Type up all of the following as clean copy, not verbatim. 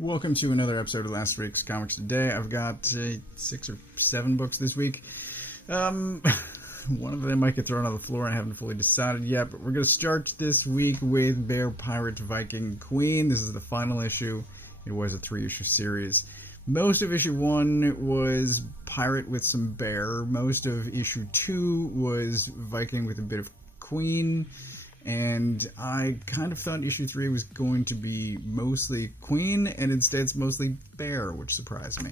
Welcome to another episode of last week's Comics Today. I've got 6 or 7 books this week. One of them might get thrown on the floor. I haven't fully decided yet, but we're going to start this week with Bear, Pirate, Viking, Queen. This is the final issue. It was a 3-issue series. Most of issue 1 was Pirate with some Bear. Most of issue 2 was Viking with a bit of Queen. And I kind of thought issue 3 was going to be mostly Queen, and instead it's mostly Bear, which surprised me.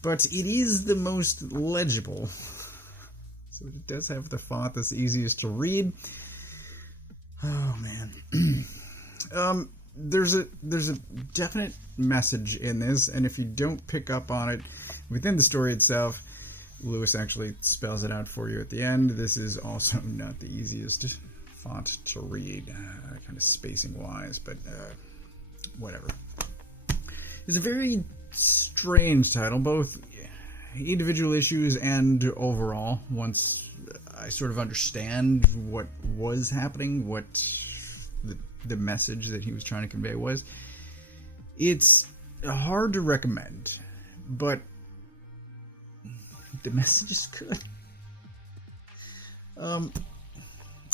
But it is the most legible. So it does have the font that's easiest to read. Oh, man. There's a definite message in this, and if you don't pick up on it within the story itself, Lewis actually spells it out for you at the end. This is also not the easiest font to read, kind of spacing wise, but whatever. It's a very strange title, both individual issues and overall. Once I sort of understand what was happening, what the message that he was trying to convey was, it's hard to recommend, but the message is good.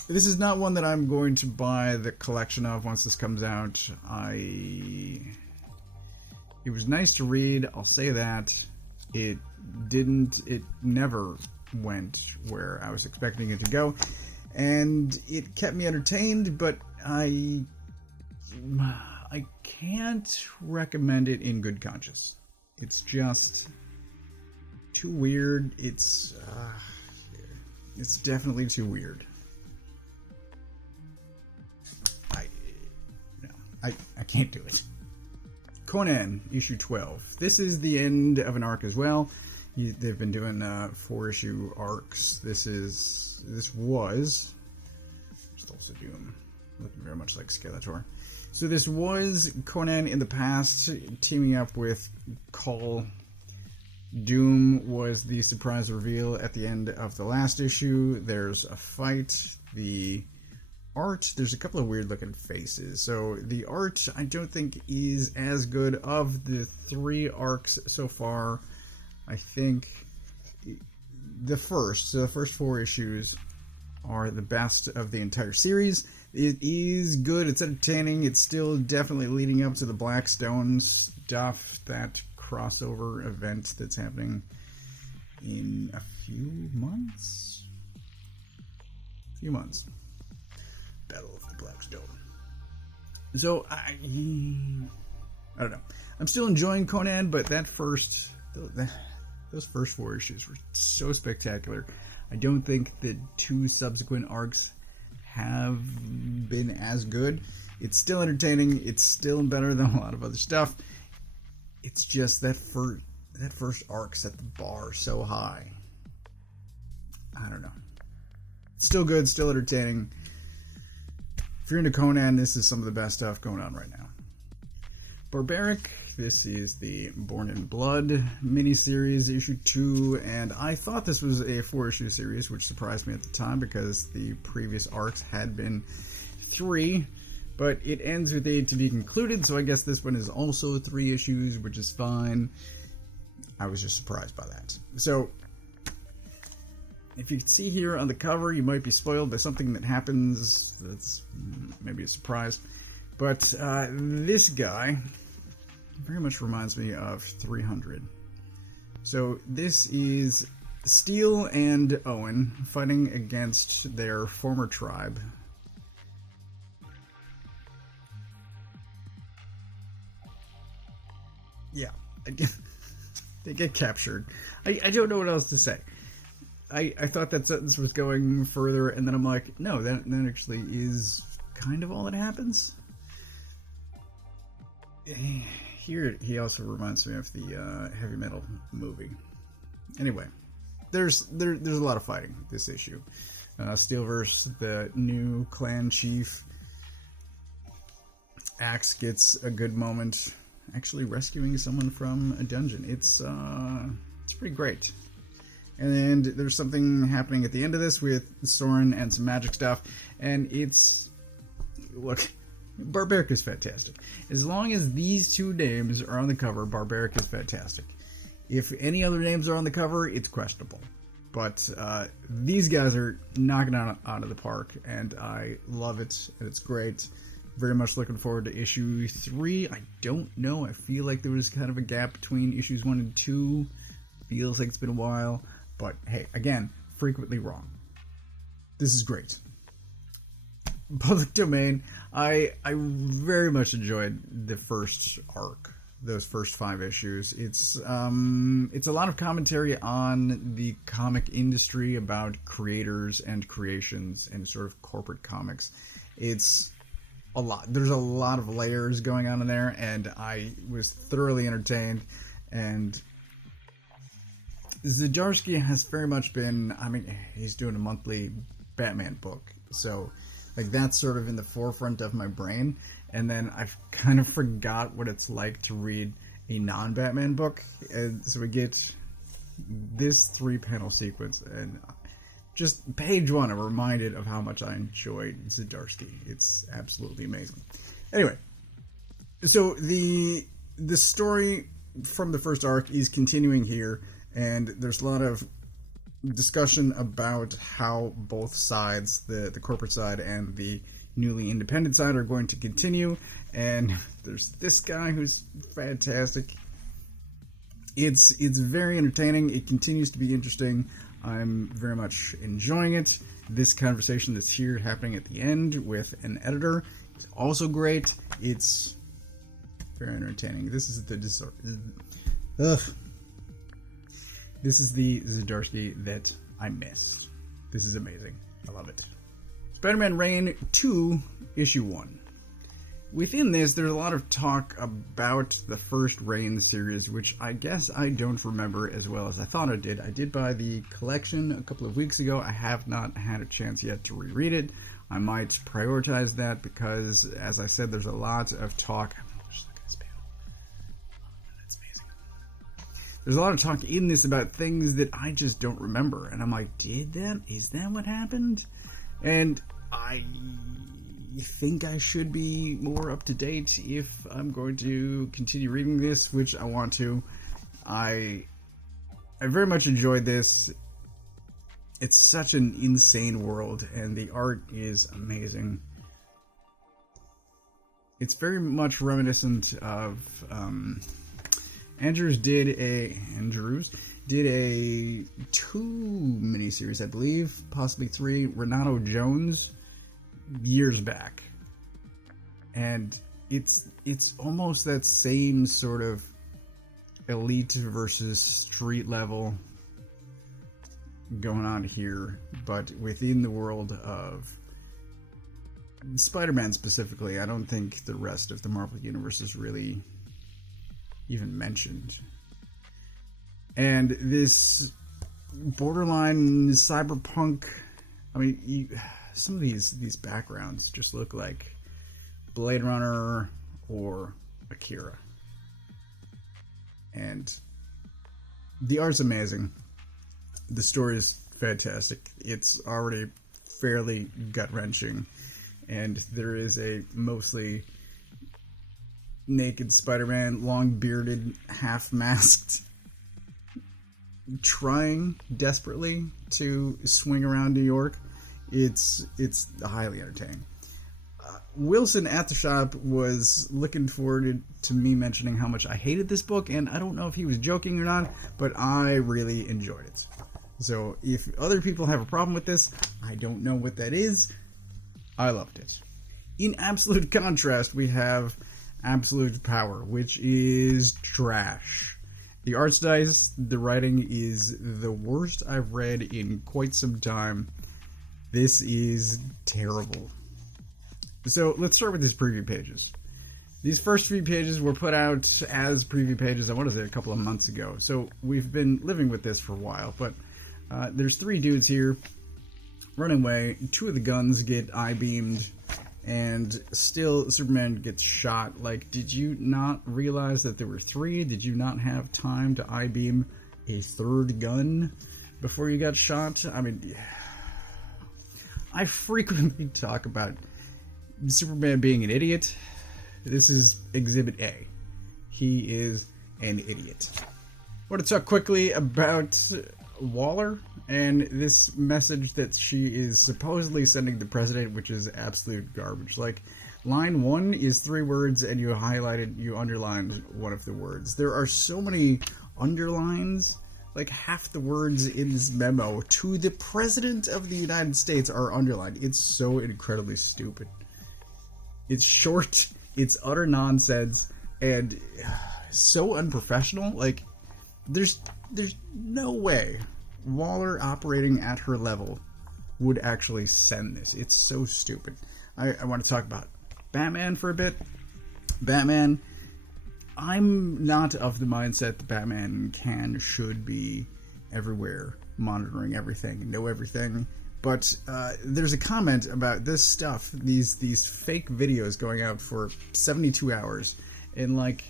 This is not one that I'm going to buy the collection of once this comes out. It was nice to read, I'll say that. It never went where I was expecting it to go. And it kept me entertained, but I can't recommend it in good conscience. It's just too weird. It's definitely too weird. I can't do it. Conan, issue 12. This is the end of an arc as well. They've been doing 4-issue arcs. This was also Doom, looking very much like Skeletor. So this was Conan in the past, teaming up with Kull. Doom was the surprise reveal at the end of the last issue. There's a fight. The art, there's a couple of weird looking faces. So the art, I don't think is as good. Of the 3 arcs so far, I think the first 4 issues are the best of the entire series. It is good, it's entertaining, it's still definitely leading up to the Blackstone stuff, that crossover event that's happening in a few months. Battle of the Blackstone. So I don't know. I'm still enjoying Conan, but those first 4 issues were so spectacular. I don't think the 2 subsequent arcs have been as good. It's still entertaining. It's still better than a lot of other stuff. It's just that first arc set the bar so high. I don't know. It's still good, still entertaining. If you're into Conan, this is some of the best stuff going on right now. Barbaric, this is the Born in Blood miniseries, issue 2, and I thought this was a 4-issue series, which surprised me at the time because the previous arcs had been 3, but it ends with a to be concluded, so I guess this one is also 3 issues, which is fine. I was just surprised by that. So, if you can see here on the cover, you might be spoiled by something that happens that's maybe a surprise. But this guy very much reminds me of 300. So this is Steel and Owen fighting against their former tribe. Yeah, they get captured. I don't know what else to say. I thought that sentence was going further, and then I'm like, no, that actually is kind of all that happens. Here, he also reminds me of the heavy metal movie. Anyway, there's a lot of fighting this issue. Steel versus the new clan chief. Axe gets a good moment, actually rescuing someone from a dungeon. It's pretty great. And there's something happening at the end of this with Soren and some magic stuff. And look, Barbaric is fantastic. As long as these two names are on the cover, Barbaric is fantastic. If any other names are on the cover, it's questionable. But these guys are knocking it out of the park, and I love it, and it's great. Very much looking forward to issue 3. I don't know. I feel like there was kind of a gap between issues 1 and 2. Feels like it's been a while. But hey, again, frequently wrong. This is great. Public Domain. I very much enjoyed the first arc. Those first 5 issues. It's a lot of commentary on the comic industry, about creators and creations and sort of corporate comics. It's a lot. There's a lot of layers going on in there, and I was thoroughly entertained. And Zdarsky has very much been, I mean, he's doing a monthly Batman book, so like that's sort of in the forefront of my brain. And then I've kind of forgot what it's like to read a non-Batman book. And so we get this 3-panel sequence, and just page 1, I'm reminded of how much I enjoyed Zdarsky. It's absolutely amazing. Anyway, so the story from the first arc is continuing here, and there's a lot of discussion about how both sides, the corporate side and the newly independent side, are going to continue. And there's this guy who's fantastic. It's very entertaining. It continues to be interesting. I'm very much enjoying it. This conversation that's here happening at the end with an editor is also great. It's very entertaining. This is the Zdarsky that I missed. This is amazing. I love it. Spider-Man Reign 2, Issue 1. Within this, there's a lot of talk about the first Reign series, which I guess I don't remember as well as I thought I did. I did buy the collection a couple of weeks ago. I have not had a chance yet to reread it. I might prioritize that because, as I said, there's a lot of talk. Just look at this panel. That's amazing. There's a lot of talk in this about things that I just don't remember. And I'm like, is that what happened? And I think I should be more up to date if I'm going to continue reading this, which I want to. I very much enjoyed this. It's such an insane world, and the art is amazing. It's very much reminiscent of Andrews did a 2 miniseries, I believe, possibly 3, Renato Jones, years back. And it's almost that same sort of elite versus street level going on here, but within the world of Spider-Man specifically. I don't think the rest of the Marvel Universe is really even mentioned. And this borderline cyberpunk, I mean, some of these backgrounds just look like Blade Runner or Akira. And the art's amazing. The story is fantastic. It's already fairly gut-wrenching. And there is a mostly naked Spider-Man, long-bearded, half-masked, trying desperately to swing around New York. It's highly entertaining. Wilson at the shop was looking forward to me mentioning how much I hated this book, and I don't know if he was joking or not, but I really enjoyed it. So if other people have a problem with this, I don't know what that is. I loved it. In absolute contrast, we have Absolute Power, which is trash. The art's nice, the writing is the worst I've read in quite some time. This is terrible. So let's start with these preview pages. These first few pages were put out as preview pages, I want to say a couple of months ago. So we've been living with this for a while, but there's 3 dudes here running away. 2 of the guns get eye-beamed, and still Superman gets shot. Like, did you not realize that there were 3? Did you not have time to eye-beam a 3rd gun before you got shot? I mean, I frequently talk about Superman being an idiot. This is Exhibit A. He is an idiot. I want to talk quickly about Waller and this message that she is supposedly sending the president, which is absolute garbage. Like, line 1 is 3 words, and you underlined one of the words. There are so many underlines. Like, half the words in this memo to the President of the United States are underlined. It's so incredibly stupid. It's short, it's utter nonsense, and so unprofessional. Like, there's no way Waller, operating at her level, would actually send this. It's so stupid. I want to talk about Batman for a bit. Batman, I'm not of the mindset that Batman should be everywhere, monitoring everything, know everything. But there's a comment about this stuff, these fake videos going out for 72 hours, and like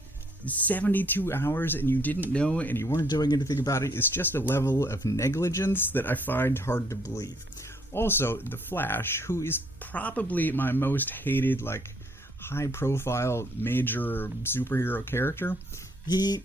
72 hours and you didn't know and you weren't doing anything about it is just a level of negligence that I find hard to believe. Also, The Flash, who is probably my most hated, like, high-profile, major superhero character, I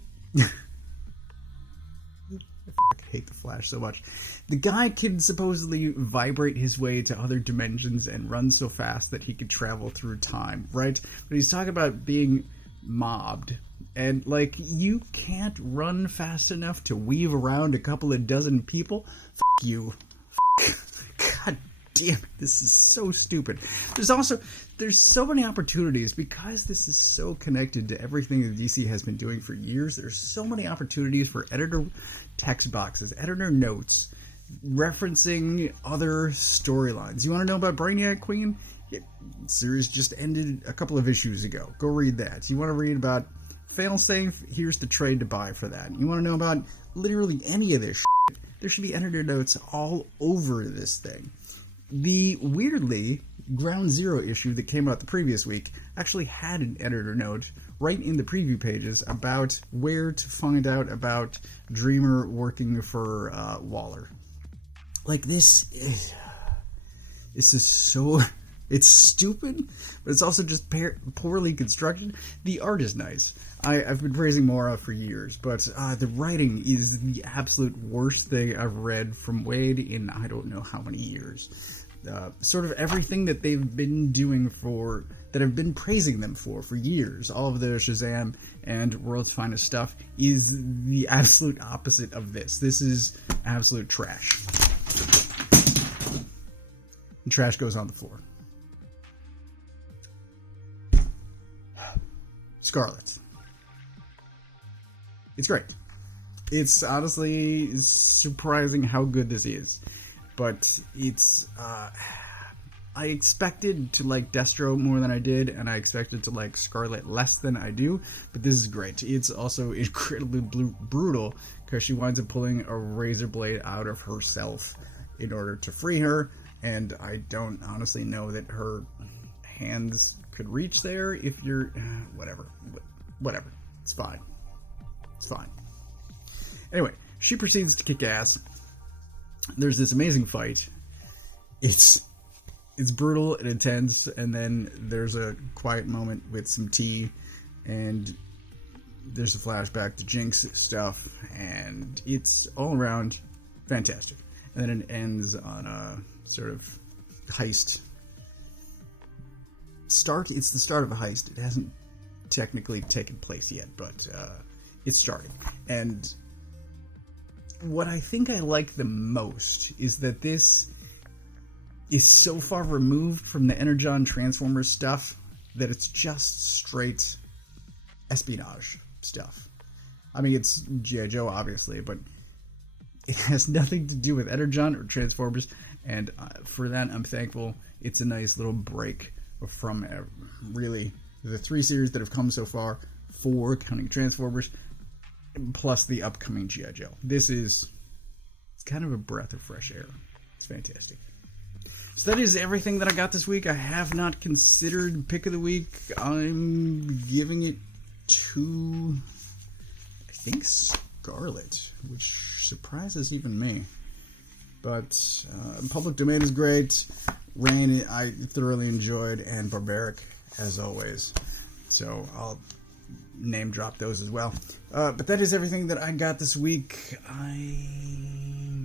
hate The Flash so much. The guy can supposedly vibrate his way to other dimensions and run so fast that he could travel through time, right? But he's talking about being mobbed. And, like, you can't run fast enough to weave around a couple of dozen people? F*** you. God damn it, this is so stupid. There's so many opportunities, because this is so connected to everything that DC has been doing for years. There's so many opportunities for editor text boxes, editor notes, referencing other storylines. You want to know about Brainiac Queen? The series just ended a couple of issues ago. Go read that. You want to read about Failsafe? Here's the trade to buy for that. You want to know about literally any of this shit? There should be editor notes all over this thing. The weirdly Ground Zero issue that came out the previous week actually had an editor note right in the preview pages about where to find out about Dreamer working for Waller. Like, this is so... It's stupid, but it's also just poorly constructed. The art is nice. I've been praising Mora for years, but the writing is the absolute worst thing I've read from Wade in I don't know how many years. Sort of everything that they've been doing that I've been praising them for years, all of their Shazam and World's Finest stuff, is the absolute opposite of this. This is absolute trash. And trash goes on the floor. Scarlett. It's great. It's honestly surprising how good this is. But it's, I expected to like Destro more than I did, and I expected to like Scarlett less than I do, but this is great. It's also incredibly brutal, because she winds up pulling a razor blade out of herself in order to free her, and I don't honestly know that her hands could reach there if you're... whatever. It's fine. Anyway, she proceeds to kick ass. There's this amazing fight. It's brutal and intense, and then there's a quiet moment with some tea, and there's a flashback to Jinx stuff, and it's all around fantastic. And then it ends on a sort of heist. It's the start of a heist. It hasn't technically taken place yet, but it's starting. And what I think I like the most is that this is so far removed from the Energon Transformers stuff that it's just straight espionage stuff. I mean, it's G.I. Joe, obviously, but it has nothing to do with Energon or Transformers, and for that I'm thankful. It's a nice little break from really the 3 series that have come so far, 4 counting Transformers, plus the upcoming G.I. Joe. It's kind of a breath of fresh air. It's fantastic. So that is everything that I got this week. I have not considered pick of the week. I'm giving it to, I think, Scarlett, which surprises even me. But Public Domain is great. Rain, I thoroughly enjoyed, and Barbaric, as always. So I'll name drop those as well. But that is everything that I got this week. I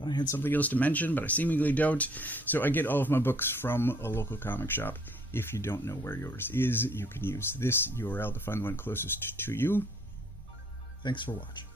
thought I had something else to mention, but I seemingly don't. So I get all of my books from a local comic shop. If you don't know where yours is, you can use this URL to find one closest to you. Thanks for watching.